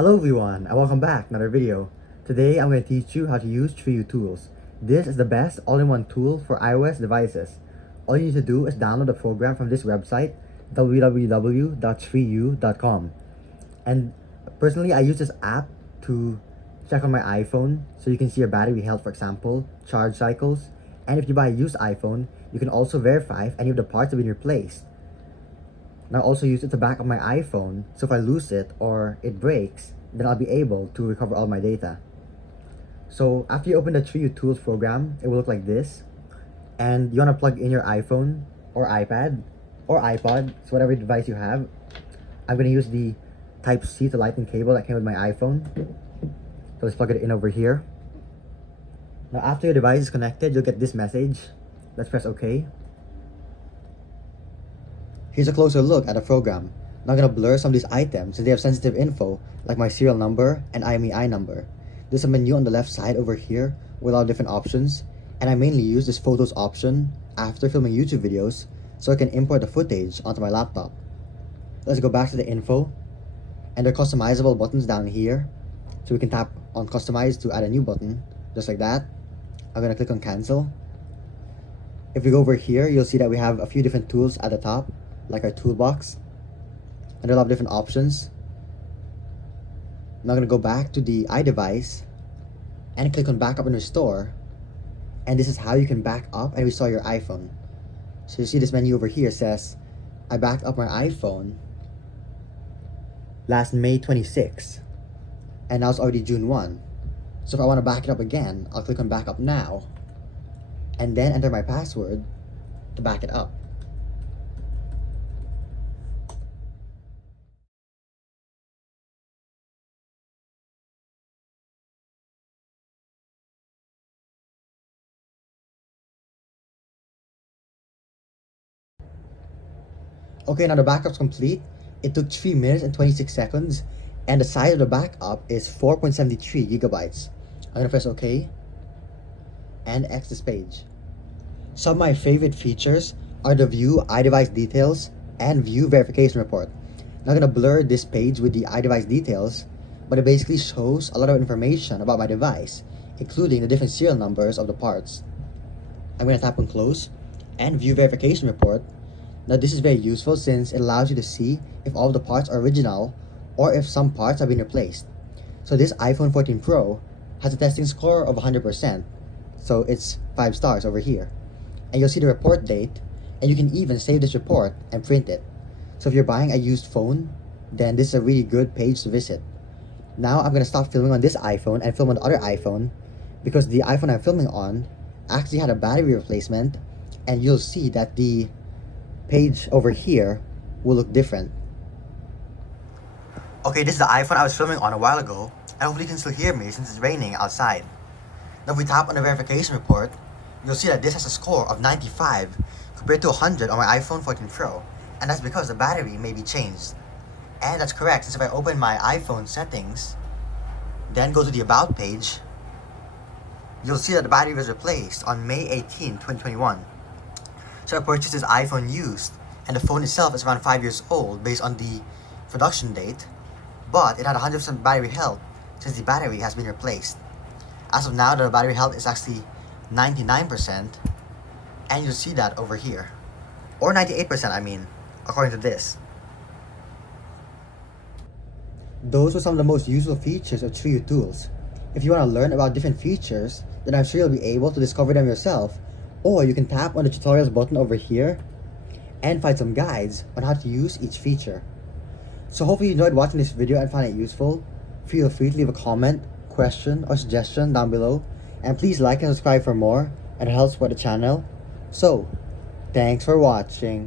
Hello everyone and welcome back to another video. Today I'm going to teach you how to use TreeU Tools. This is the best all-in-one tool for iOS devices. All you need to do is download the program from this website, www.treeu.com. And personally, I use this app to check on my iPhone so you can see your battery health, for example, charge cycles. And if you buy a used iPhone, you can also verify if any of the parts have been replaced. Now I also use it to back up my iPhone, so if I lose it or it breaks, then I'll be able to recover all my data. So after you open the TreeU Tools program, it will look like this. And you want to plug in your iPhone or iPad or iPod, so whatever device you have. I'm going to use the Type-C to Lightning cable that came with my iPhone. So let's plug it in over here. Now after your device is connected, you'll get this message. Let's press OK. Here's a closer look at the program. Now I'm going to blur some of these items since they have sensitive info like my serial number and IMEI number. There's a menu on the left side over here with all different options, and I mainly use this photos option after filming YouTube videos so I can import the footage onto my laptop. Let's go back to the info, and there are customizable buttons down here, so we can tap on customize to add a new button, just like that. I'm going to click on cancel. If we go over here, you'll see that we have a few different tools at the top, like our toolbox, and there are a lot of different options. Now I'm going to go back to the iDevice and click on backup and restore, and this is how you can back up and restore your iPhone. So you see this menu over here says I backed up my iPhone last May 26, and now it's already June 1. So if I want to back it up again, I'll click on backup now and then enter my password to back it up. Okay, now the backup's complete. It took 3 minutes and 26 seconds, and the size of the backup is 4.73 gigabytes. I'm gonna press OK and X this page. Some of my favorite features are the View iDevice Details and View Verification Report. Now I'm gonna blur this page with the iDevice Details, but it basically shows a lot of information about my device, including the different serial numbers of the parts. I'm gonna tap on Close and View Verification Report. Now this is very useful since it allows you to see if all the parts are original or if some parts have been replaced. So this iPhone 14 Pro has a testing score of 100%, so it's 5 stars over here. And you'll see the report date, and you can even save this report and print it. So if you're buying a used phone, then this is a really good page to visit. Now I'm going to stop filming on this iPhone and film on the other iPhone, because the iPhone I'm filming on actually had a battery replacement, and you'll see that the page over here will look different. Okay, this is the iPhone I was filming on a while ago, and hopefully you can still hear me since it's raining outside. Now if we tap on the verification report, you'll see that this has a score of 95 compared to 100 on my iPhone 14 Pro, and that's because the battery may be changed. And that's correct, since if I open my iPhone settings, then go to the About page, you'll see that the battery was replaced on May 18, 2021. So I purchased this iPhone used, and the phone itself is around 5 years old based on the production date, but it had 100% battery health since the battery has been replaced. As of now, the battery health is actually 99%, and you'll see that over here. Or 98%, I mean, according to this. Those were some of the most useful features of TreeU Tools. If you want to learn about different features, then I'm sure you'll be able to discover them yourself, or you can tap on the tutorials button over here and find some guides on how to use each feature. So hopefully you enjoyed watching this video and found it useful. Feel free to leave a comment, question, or suggestion down below, and please like and subscribe for more, and it helps support the channel. So, thanks for watching.